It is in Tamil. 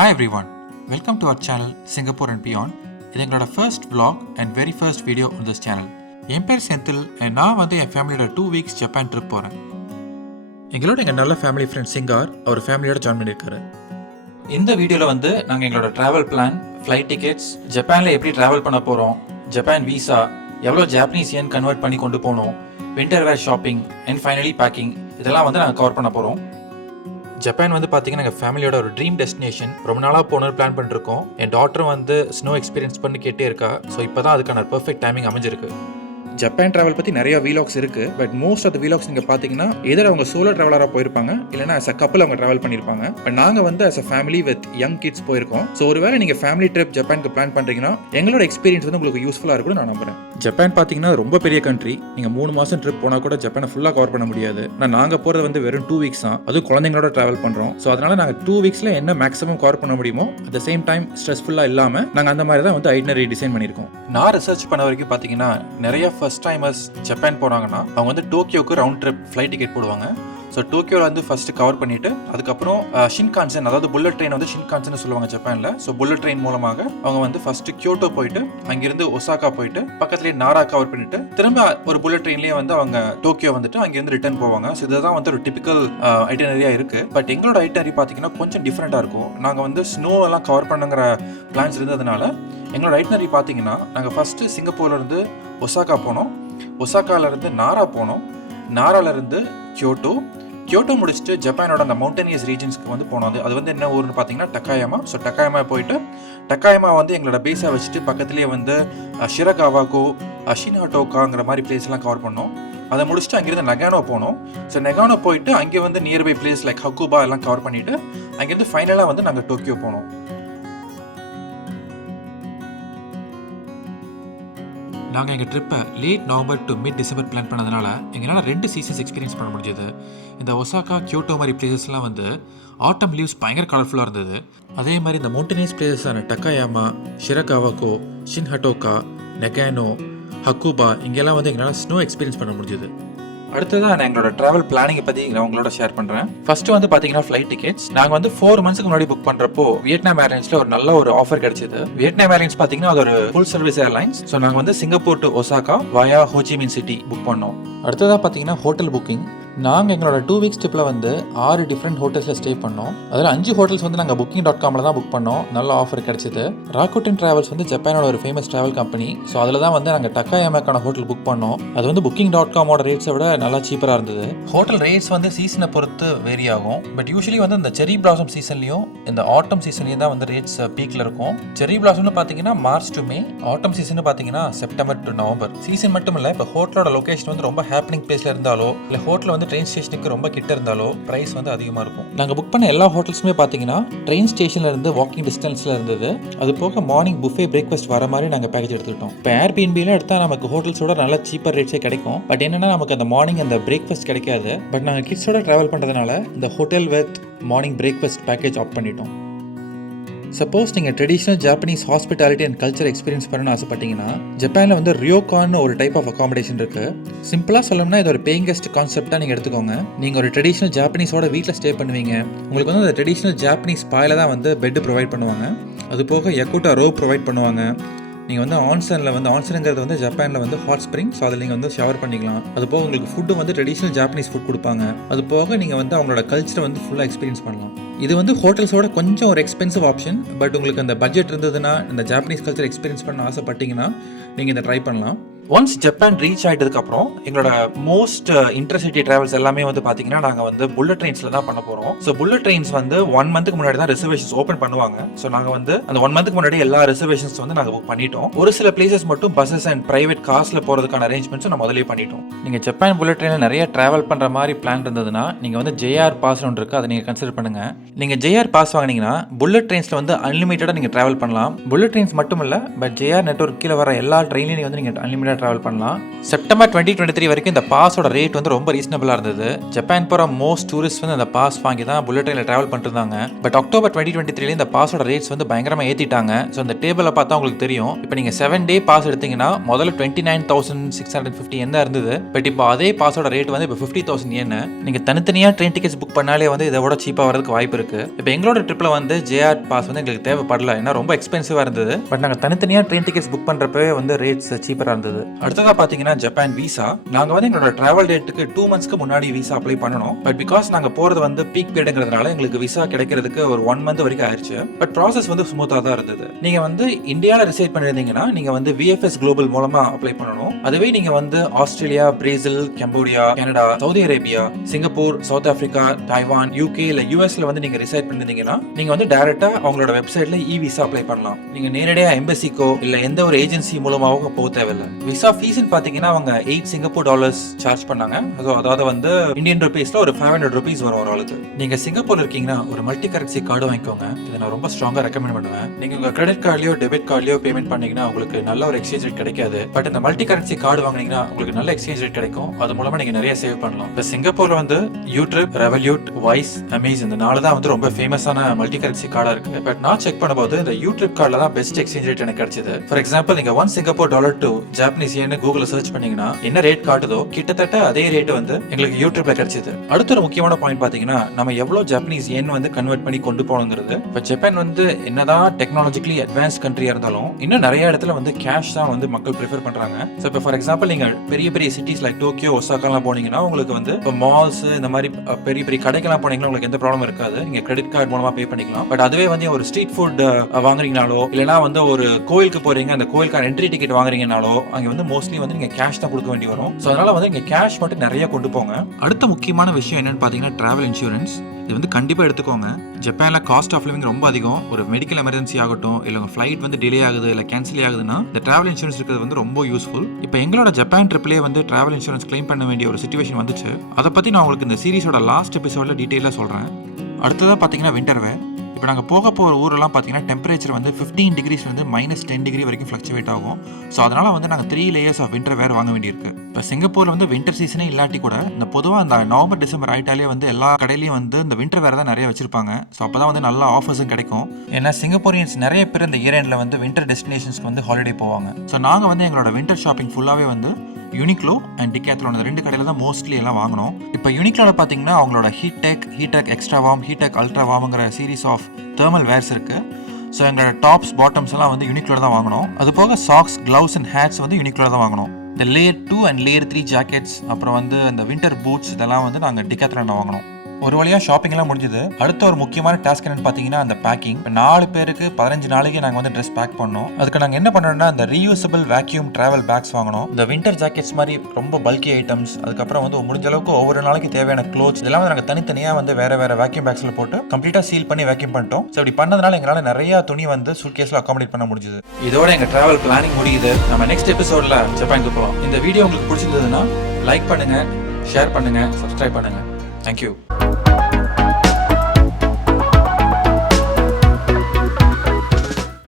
Hi everyone, welcome to our channel Singapore and Beyond. இது எங்களோட first vlog and very first video on this channel. என் பேர் செந்தில், நான் என் ஃபேமிலியோட 2 weeks ஜப்பான் ட்ரிப் போகிறேன். எங்களோட எங்கள் நல்ல ஃபேமிலி ஃப்ரெண்ட் சிங்கார் அவர் ஃபேமிலியோட ஜாயின் பண்ணியிருக்காரு. இந்த வீடியோவில் நாங்கள் எங்களோட ட்ராவல் பிளான், ஃப்ளைட் டிக்கெட்ஸ், ஜப்பானில் எப்படி ட்ராவல் பண்ண போகிறோம், ஜப்பான் வீசா, எவ்வளோ ஜாப்பனீஸ் ஏன் கன்வெர்ட் பண்ணி கொண்டு போகணும், winter wear shopping and finally packing இதெல்லாம் நாங்கள் கவர் பண்ண போகிறோம். ஜப்பான் பார்த்தீங்கன்னா எங்கள் ஃபேமிலியோட ஒரு ட்ரீம் டெஸ்டினேஷன். ரொம்ப நாளாக போகணும்னு பிளான் பண்ணிருக்கோம். என் டாட்டரும் ஸ்னோ எக்ஸ்பீரியன்ஸ் பண்ணி கேட்டே இருக்கா. ஸோ இப்போ தான் அதுக்கான பெர்ஃபெக்ட் டைமிங் அமைஞ்சிருக்கு. ஜப்பான் ட்ராவல் பற்றி நிறைய வீலாக்ஸ் இருக்குது. But most of the vlogs நீங்கள் பார்த்தீங்கன்னா எதிர அவங்க சோலோ ட்ராவலராக போயிருப்பாங்க, இல்லைனா அஸ் அ கப்பல் அவங்க ட்ராவல் பண்ணியிருப்பாங்க. பட் நாங்கள் as a family with young kids போயிருக்கோம். ஸோ ஒருவேளை நீங்கள் ஃபேமிலி ட்ரிப் ஜப்பானுக்கு பிளான் பண்ணுறீங்கன்னா எங்களோட எக்ஸ்பீரியன்ஸ் உங்களுக்கு யூஸ்ஃபுல்லாக இருக்கும்னு நான் நம்புறேன். ஜப்பான் பார்த்தீங்கன்னா ரொம்ப பெரிய கண்ட்ரி. நீங்கள் 3 மாதம் ட்ரிப் போனால் கூட ஜப்பானை ஃபுல்லாக கவர் பண்ண முடியாது. ஆனால் நாங்கள் போகிறது வெறும் 2 weeks தான். அதுவும் குழந்தைங்களோட ட்ராவல் பண்ணுறோம். ஸோ அதனால் நாங்கள் 2 weeksல என்ன மேக்ஸிமம் கவர் பண்ண முடியுமோ அட் த சேம் டைம் ஸ்ட்ரெஸ்ஃபுல்லாக இல்லாமல் நாங்கள் அந்த மாதிரி தான் ஐட்னரி டிசைன் பண்ணியிருக்கோம். நான் ரிசர்ச் பண்ண வரைக்கும் பார்த்தீங்கன்னா நிறைய ஃபர்ஸ்ட் டைமர்ஸ் ஜப்பான் போனாங்கன்னா அவங்க டோக்கியோக்கு ரவுண்ட் ட்ரிப் ஃப்ளைட் டிக்கெட் போடுவாங்க. ஸோ டோக்கியோவில் ஃபர்ஸ்ட் கவர் பண்ணிட்டு அதுக்கப்புறம் ஷின்கான்சன், அதாவது புல்லட் ட்ரெயின் ஷின்கான்சன் சொல்லுவாங்க ஜப்பானில். ஸோ புல்லட் ட்ரெயின் மூலமாக அவங்க ஃபர்ஸ்ட் கியோட்டோ போயிட்டு அங்கிருந்து ஒசாக்கா போயிட்டு பக்கத்துலேயே நாரா கவர் பண்ணிட்டு திரும்ப ஒரு புல்லட் ட்ரெயின்லேயே அவங்க டோக்கியோ அங்கிருந்து ரிட்டர்ன் போவாங்க. ஸோ இதுதான் ஒரு டிபிக்கல் ஐட்டனரியா இருக்கு. பட் எங்களோட ஐட்டனரி பார்த்தீங்கன்னா கொஞ்சம் டிஃப்ரெண்டாக இருக்கும். நாங்கள் ஸ்னோ எல்லாம் கவர் பண்ணுங்கிற பிளான்ஸ் இருந்ததுனால எங்களோட ஐட்டனரி பார்த்தீங்கன்னா நாங்கள் ஃபர்ஸ்ட் சிங்கப்பூர்லேருந்து ஒசாக்கா போனோம், ஒசாக்காலேருந்து நாரா போனோம், நாராலேருந்து கியோட்டோ, கியோட்டோ முடிச்சுட்டு ஜப்பானோட அந்த மவுண்டனியஸ் ரீஜன்ஸ்க்கு போனோம். அது என்ன ஊர்னு பார்த்தீங்கன்னா டக்காயமா. ஸோ டக்காயமா போயிட்டு டக்காயமா எங்களோட பேஸை வச்சுட்டு பக்கத்துலேயே ஷிரகாவாகோ, ஷின்ஹட்டோகாங்கிற மாதிரி பிளேஸ்லாம் கவர் பண்ணோம். அதை முடிச்சுட்டு அங்கேருந்து நெகானோ போனோம். ஸோ நெகானோ போயிட்டு அங்கே நியர்பை பிளேஸ் லைக் ஹக்குபா எல்லாம் கவர் பண்ணிட்டு அங்கேருந்து ஃபைனலாக நாங்கள் டோக்கியோ போனோம். நாங்கள் எங்கள் ட்ரிப்பை late November to mid December plan பண்ணதுனால எங்களால் 2 சீசன்ஸ் எக்ஸ்பீரியன்ஸ் பண்ண முடிஞ்சது. இந்த ஒசாக்கா, கியோட்டோ மாதிரி பிளேசஸ்லாம் ஆட்டம் லீவ்ஸ் பயங்கர கலர்ஃபுல்லாக இருந்தது. அதே மாதிரி இந்த மவுண்டனியஸ் பிளேசஸான டக்காயாமா, ஷிரகாவாகோ, ஷின்ஹட்டோகா, நெகானோ, ஹக்குபா இங்கெல்லாம் எங்களால் ஸ்னோ எக்ஸ்பீரியன்ஸ் பண்ண முடிஞ்சது. அடுத்ததான் நான் எங்களோட ட்ராவல் பிளானிங்கை பற்றி நான் உங்களோட ஷேர் பண்ணுறேன். ஃபர்ஸ்ட் பார்த்தீங்கன்னா ஃப்ளைட் டிக்கெட்ஸ் நாங்கள் 4 months முன்னாடி புக் பண்ணுறப்போ வியட்நாம் ஏர்லைன்ஸில் ஒரு நல்ல ஒரு ஆஃபர் கிடைச்சது. வியட்நாம் ஏர்லைன்ஸ் பார்த்தீங்கன்னா அது ஒரு ஃபுல் சர்வீஸ் ஏர்லைன்ஸ். ஸோ நாங்கள் Singapore to Osaka via Ho Chi Minh city book பண்ணோம். அடுத்ததாக பார்த்தீங்கன்னா ஹோட்டல் புக்கிங். நாங்கள் எங்களோட 2 weeks ட்ரிப்பில் 6 டிஃப்ரெண்ட் ஹோட்டல்ஸில் ஸ்டே பண்ணோம். அதில் 5 ஹோட்டல்ஸ் நாங்கள் booking.comல தான் புக் பண்ணோம். நல்ல ஆஃபர் கிடைச்சிது. ராக்குடன் டிராவல்ஸ் ஜப்பானோட ஒரு ஃபேமஸ் ட்ராவல் கம்பெனி. ஸோ அதில் தான் நாங்கள் டக்காயாமாக்கான ஹோட்டல் புக் பண்ணோம். அது booking.comோட ரேட்ஸை விட நல்லா சீப்பராக இருந்தது. ஹோட்டல் ரேட்ஸ் சீசனை பொறுத்து வேரி ஆகும். பட் யூஸ்வலி இந்த செரி பிளாசம் சீசன்லையும் இந்த ஆட்டம் சீசன்லையும் தான் ரேட்ஸ் பீக்கில் இருக்கும். செரி பிளாசம்னு பார்த்தீங்கன்னா March to May, atom season பார்த்தீங்கன்னா செப்டம்பர் டு நவம்பர். சீசன் மட்டும் இல்லை, இப்போ ஹோட்டலோட லொகேஷன் ரொம்ப ஹேப்பனிங் பிளேஸில் இருந்தாலோ இல்லை ஹோட்டல் ட்ரெயின் ஸ்டேஷனுக்கு ரொம்ப கிட்ட இருந்தாலோ பிரைஸ் அதிகமாக இருக்கும். நாங்கள் புக் பண்ண எல்லா ஹோட்டல்ஸுமே பார்த்தீங்கன்னா ட்ரெயின் ஸ்டேஷன்ல இருந்து வாக்கிங் டிஸ்டன்ஸ்ல இருந்தது. அது போக மார்னிங் புஃபே பிரேக்ஃபாஸ்ட் வர மாதிரி நாங்கள் பேக்கேஜ் எடுத்துக்கிட்டோம். இப்போ ஏர்பிஎன்பியில் எடுத்தால் நமக்கு ஹோட்டல்ஸோட நல்ல சீப்பர் ரேட்ஸே கிடைக்கும். பட் என்னன்னா நமக்கு அந்த மார்னிங் அந்த பிரேக்ஃபாஸ்ட் கிடைக்காது. பட் நாங்கள் கிட்ஸோட ட்ராவல் பண்ணுறதுனால இந்த hotel with morning breakfast package opt பண்ணிட்டோம். சப்போஸ் நீங்கள் traditional Japanese hospitality and culture experience பண்ணணும்னு ஆசைப்பட்டீங்கன்னா ஜப்பானில் ரியோகான்னு ஒரு டைப் ஆஃப் அகாமடேஷன் இருக்குது. சிம்பிளாக சொல்லணும்னா இது ஒரு பேயிங் கெஸ்ட் கான்செப்டாக நீங்கள் எடுத்துக்கோங்க. நீங்கள் ஒரு ட்ரெடிஷ்னல் ஜாப்பனீஸோட வீட்டில் ஸ்டே பண்ணுவீங்க. உங்களுக்கு அந்த ட்ரெடிஷ்னல் ஜாப்பனீஸ் பாயில் தான் பெட் ப்ரொவைட் பண்ணுவாங்க. அது போக யக்குட்டா ரோப் ப்ரொவைட் பண்ணுவாங்க. நீங்கள் ஆன்சனில் ஆன்சனுங்கிறது ஜப்பானில் ஹாட் ஸ்ப்ரிங். ஸோ அதில் நீங்கள் ஷவர் பண்ணிக்கலாம். அது போக உங்களுக்கு ஃபுட்டு ட்ரெடிஷ்னல் ஜாப்பனீஸ் ஃபுட் கொடுப்பாங்க. அது போக நீங்கள் அவங்களோட கல்ச்சரை ஃபுல்லாக எக்ஸ்பீரியன்ஸ் பண்ணலாம். இது ஹோட்டல்ஸோட கொஞ்சம் ஒரு எக்ஸ்பென்சிவ் ஆப்ஷன். பட் உங்களுக்கு அந்த பட்ஜெட் இருந்ததுன்னா இந்த ஜாப்பனீஸ் கல்ச்சர் எக்ஸ்பீரியன்ஸ் பண்ண ஆசைப்பட்டீங்கன்னா நீங்கள் இதை ட்ரை பண்ணலாம். ஒன்ஸ் ஜப்பான் ரீச் ஆயிட்டதுக்கு அப்புறம் எங்களோட மோஸ்ட் இன்டர்சிட்டி டிராவல்ஸ் எல்லாமே வந்து பாத்தீங்கன்னா நாங்க வந்து புல்லட் ட்ரெயின்ஸ்ல தான் பண்ண போறோம். ஸோ புல்லட் ட்ரெயின்ஸ் வந்து 1 மந்த்துக்கு முன்னாடி தான் ரிசர்வேஷன்ஸ் ஓப்பன் பண்ணுவாங்க. ஸோ நாங்க வந்து அந்த 1 மந்த்துக்கு முன்னாடி எல்லா ரிசர்வேஷன்ஸ் வந்து நாங்க புக் பண்ணிட்டோம். ஒரு சில பிளேசஸ் மட்டும் பஸ்ஸஸ் அண்ட் பிரைவேட் கார்ஸ்ல போறதுக்கான அரேஞ்ச்மெண்ட்ஸ் நம்ம முதலே பண்ணிட்டோம். நீங்க ஜப்பான் புல்லட் ட்ரெயின்ல நிறைய டிராவல் பண்ற மாதிரி பிளான் இருந்ததுன்னா நீங்க வந்து JR பாஸ் ஒன்று இருக்கு, அதை நீங்க கன்சிடர் பண்ணுங்க. நீங்க JR பாஸ் வாங்கினீங்கன்னா புல்லட் ட்ரெயின்ஸ்ல வந்து அன்லிமிட்டடா நீங்க டிராவல் பண்ணலாம். புல்லட் ட்ரெயின்ஸ் மட்டும் இல்ல, பட் JR நெட்வொர்க் கீழே வர எல்லா ட்ரெயின்லையும் வந்து நீங்க அன்லிமிட்டடா டிராவல் பண்ணலாம். செப்டம்பர் 2023 வரைக்கும் இந்த பாஸோட ரேட் வந்து ரொம்ப ரீசனபிளா இருந்தது. ஜப்பான் போற மோஸ்ட் டூரிஸ்ட் வந்து அந்த பாஸ் வாங்கி தான் புல்லட் ட்ரெயின்ல டிராவல் பண்ணிட்டு இருந்தாங்க. பட் அக்டோபர் 2023 இந்த பாஸோட ரேட்ஸ் வந்து பயங்கரமா ஏத்திட்டாங்க. ஸோ இந்த டேபிளை பார்த்தா உங்களுக்கு தெரியும். இப்போ நீங்க 7 டே பாஸ் எடுத்தீங்கன்னா முதல்ல 29,650 என்ன இருந்தது, பட் இப்போ அதே பாஸோட ரேட் வந்து இப்போ 50,000 என்ன. நீங்க தனித்தனியா ட்ரெயின் டிக்கெட்ஸ் புக் பண்ணாலே வந்து இதை விட சீப்பா வரதுக்கு வாய்ப்பு இருக்கு. இப்போ எங்களோட ட்ரிப்ல வந்து JR பாஸ் வந்து எங்களுக்கு தேவைப்படல, ஏன்னா ரொம்ப எக்ஸ்பென்சிவா இருந்தது. பட் நாங்க தனித்தனியா ட்ரெயின் டிக்கெட்ஸ் புக் பண்றப்பவே வந்து ரேட்ஸ் சீப்பரா இருந்தது. அடுத்ததா பாத்தீங்கன்னா ஜப்பான் விசா. நாங்க வந்து எங்களோட டிராவல் டேட்டுக்கு 2 மந்த்ஸ்க்கு முன்னாடி விசா அப்ளை பண்ணணும். பட் பிகாஸ் நாங்க போறது வந்து பீக் பீரியட்ங்கிறதுனால எங்களுக்கு விசா கிடைக்கிறதுக்கு ஒரு 1 மந்த் வரைக்கும் ஆயிடுச்சு. பட் ப்ராசஸ் வந்து ஸ்மூத்தா தான் இருந்தது. நீங்க வந்து இந்தியால ரிசைட் பண்ணிருந்தீங்கன்னா நீங்க வந்து VFS குளோபல் மூலமா அப்ளை பண்ணணும். அதுவே நீங்க வந்து Australia, Brazil, Cambodia, Canada, Saudi Arabia, Singapore, south Africa, Taiwan, UK இல்ல USல வந்து நீங்க ரிசைட் பண்ணிருந்தீங்கன்னா நீங்க வந்து டைரக்டா அவங்களோட வெப்சைட்ல விசா அப்ளை பண்ணலாம். நீங்க நேரடியா எம்பசிக்கோ இல்ல எந்த ஒரு ஏஜென்சி மூலமாவோ போக தேவையில்லை. விசா ஃபீஸ் பாத்தீங்கன்னா அவங்க $8 சிங்கப்பூர் சார்ஜ் பண்ணாங்க. அதாவது வந்து இந்தியன் ருபீஸ்ல ஒரு 500 ருபீஸ் வரும் ஒரு ஆளுக்கு. நீங்க சிங்கப்பூர்ல இருக்கீங்கன்னா ஒரு மல்டி கரன்சி கார்டு வாங்கிக்கோங்க. இதை நான் ரொம்ப ஸ்ட்ராங்கா ரெக்கமெண்ட் பண்ணுவேன். நீங்க உங்க கிரெடிட் கார்டுலயோ டெபிட் கார்டுலயோ பேமெண்ட் பண்ணீங்கன்னா உங்களுக்கு நல்ல ஒரு எக்ஸ்சேஞ்ச் ரேட் கிடைக்காது. பட் இந்த மல்டி கரன்சி கார்டு வாங்கினீங்கன்னா உங்களுக்கு நல்ல எக்ஸ்சேஞ்ச் ரேட் கிடைக்கும். அது மூலமா நீங்க நிறைய சேவ் பண்ணலாம். இப்போ சிங்கப்பூர்ல வந்து யூட்ரிப், ரெவல்யூட், வைஸ், அமேஸ் இந்த 4 தான் வந்து ரொம்ப ஃபேமஸான மல்டி கரன்சி கார்டா இருக்கு. பட் நான் செக் பண்ணும்போது இந்த யூட்ரிப் கார்டுல தான் பெஸ்ட் எக்ஸ்சேஞ்ச் ரேட் எனக்கு கிடைச்சது. ஃபார் எக்ஸாம்பிள் நீங்க $1 சிங்கப்பூர் to ஜாப்பனீஸ் yen கூகுள்ல சர்ச் பண்ணீங்கன்னா என்ன ரேட் காட்டுதோ கிட்டத்தட்ட அதே ரேட் வந்து எங்களுக்கு யூடியூப்ல கிடைச்சது. அடுத்த ஒரு முக்கியமான பாயிண்ட் பாத்தீங்கன்னா நம்ம எவ்வளவு ஜாப்பனீஸ் yen வந்து கன்வெர்ட் பண்ணி கொண்டு போகணுங்கிறது. இப்போ ஜப்பான் வந்து என்னதான் டெக்னாலஜிக்கலி அட்வான்ஸ் கண்ட்ரியா இருந்தாலும் இன்னும் நிறைய இடத்துல வந்து கேஷ் தான் வந்து மக்கள் ப்ரிஃபர் பண்றாங்க. ஸோ இப்போ ஃபார் எக்ஸாம்பிள் நீங்க பெரிய பெரிய சிட்டிஸ் லைக் டோக்கியோ, ஒசாகாலாம் போனீங்கன்னா உங்களுக்கு வந்து இப்போ மால்ஸ் இந்த மாதிரி பெரிய பெரிய கடைக்கெல்லாம் போனீங்கன்னா உங்களுக்கு எந்த ப்ராப்ளம் இருக்காது. நீங்க கிரெடிட் கார்டு மூலமா பே பண்ணிக்கலாம். பட் அதுவே வந்து ஒரு ஸ்ட்ரீட் ஃபுட் வாங்குறீங்கனாலோ இல்லைன்னா வந்து ஒரு கோயிலுக்கு போறீங்க, அந்த கோயிலுக்கான என்ட்ரி டிக்கெட் வாங்குறீங்கனாலோ அங்க வந்து மோஸ்ட்லி வந்து நீங்க கேஷ் தான் கொடுக்க வேண்டி வரும். ஸோ அதனால வந்து இங்க கேஷ் மட்டும் நிறைய கொண்டு போங்க. அடுத்த முக்கியமான விஷயம் என்னன்னு பாத்தீங்கன்னா டிராவல் இன்சூரன்ஸ். இது வந்து கண்டிப்பா எடுத்துக்கோங்க. ஜப்பான்ல காஸ்ட் ஆஃப் லிவிங் ரொம்ப அதிகம். ஒரு மெடிக்கல் எமர்ஜென்சி ஆகட்டும் இல்ல உங்க ஃபிளைட் வந்து டிலே ஆகுது இல்ல கேன்சல் ஆகுதுன்னா இந்த டிராவல் இன்சூரன்ஸ் இருக்கிறது வந்து ரொம்ப யூஸ்ஃபுல். இப்போ எங்களோட ஜப்பான் ட்ரிப்லேயே வந்து டிராவல் இன்சூரன்ஸ் கிளைம் பண்ண வேண்டிய ஒரு சிச்சுவேஷன் வந்துச்சு. அதை பத்தி நான் உங்களுக்கு இந்த சீரிஸோட லாஸ்ட் எபிசோட்ல டீட்டெயிலாக சொல்றேன். அடுத்ததா பாத்தீங்கன்னா விண்டர் வேர். இப்போ நாங்கள் போக போகிற ஊரெல்லாம் பார்த்தீங்கன்னா டெம்பரேச்சர் வந்து 15 டிகிரிஸ்லேருந்து -10 வரைக்கும் ஃப்ளக்சுவேட் ஆகும். ஸோ அதனால் வந்து நாங்கள் 3 லேயர்ஸ் ஆஃப் விண்டர் வேர் வாங்க வேண்டியிருக்கு. இப்போ சிங்கப்பூரில் வந்து விண்டர் சீசனே இல்லாட்டி கூட இந்த பொதுவாக அந்த நவம்பர் டிசம்பர் ஆயிட்டாலே வந்து எல்லா கடையிலையும் வந்து இந்த விண்டர் வேர் தான் நிறைய வச்சிருப்பாங்க. ஸோ அப்போ தான் வந்து நல்ல ஆஃபர்ஸும் கிடைக்கும். ஏன்னா சிங்கப்பூரியன்ஸ் நிறைய பேர் இந்த இயர் எண்டில் வந்து விண்டர் டெஸ்டினேஷன்ஸ்க்கு வந்து ஹாலிடே போவாங்க. ஸோ நாங்கள் வந்து எங்களோட விண்டர் ஷாப்பிங் ஃபுல்லாகவே வந்து யூனிக்லோ அண்ட் டிகேத்லான் இந்த 2 கடையில் தான் மோஸ்ட்லி எல்லாம் வாங்கணும். இப்போ யூனிக்லோவில் பார்த்தீங்கன்னா அவங்களோட Heattech extra warm, Heattech ultra வார்ம்ங்கிற சீரீஸ் ஆஃப் தெர்மல் வேர்ஸ் இருக்கு. ஸோ எங்களோட டாப்ஸ் பாட்டம்ஸ் எல்லாம் வந்து யூனிக்லோவில் தான் வாங்கணும். அது போக சாக்ஸ், கிளவுஸ் அண்ட் ஹேட்ஸ் வந்து யூனிக்லோவில் தான் வாங்கணும். இந்த லேயர் 2 அண்ட் லேயர் 3 ஜாக்கெட்ஸ், அப்புறம் வந்து இந்த விண்டர் பூட்ஸ் இதெல்லாம் வந்து நாங்கள் டிகேத்லானில் வாங்கணும். ஒரு வழியாக ஷாப்பிங் எல்லாம் முடிஞ்சது. அடுத்த ஒரு முக்கியமான டாஸ்க் என்னன்னு பார்த்தீங்கன்னா அந்த பேக்கிங். 4 பேருக்கு 15 நாளைக்கு நாங்கள் வந்து ட்ரெஸ் பேக் பண்ணோம். அதுக்கு நாங்கள் என்ன பண்ணோம்னா இந்த ரீயூசபிள் வேக்யூம் டிராவல் பேக்ஸ் வாங்கணும். இந்த விண்டர் ஜாக்கெட்ஸ் மாதிரி ரொம்ப பல்கி ஐட்டம்ஸ், அதுக்கப்புறம் வந்து முடிஞ்ச அளவுக்கு ஒவ்வொரு நாளைக்கு தேவையான க்ளோத்ஸ் இதெல்லாம் நாங்கள் தனித்தனியாக வந்து வேற வேக்யூம் பேக்ஸில் போட்டு கம்ப்ளீட்டாக சீல் பண்ணி வேக்யூம் பண்ணிட்டோம். ஸோ இப்படி பண்ணதுனால எங்களால் நிறைய துணி வந்து சூட்கேஸில் அகாமடேட் பண்ண முடிஞ்சது. இதோட எங்கள் டிராவல் பிளானிங் முடியுது. நம்ம நெக்ஸ்ட் எபிசோட்ல ஜப்பானுக்கு போகலாம். இந்த வீடியோ உங்களுக்கு பிடிச்சிருந்ததுன்னா லைக் பண்ணுங்க, ஷேர் பண்ணுங்க, சப்ஸ்கிரைப் பண்ணுங்க. தேங்க்யூ.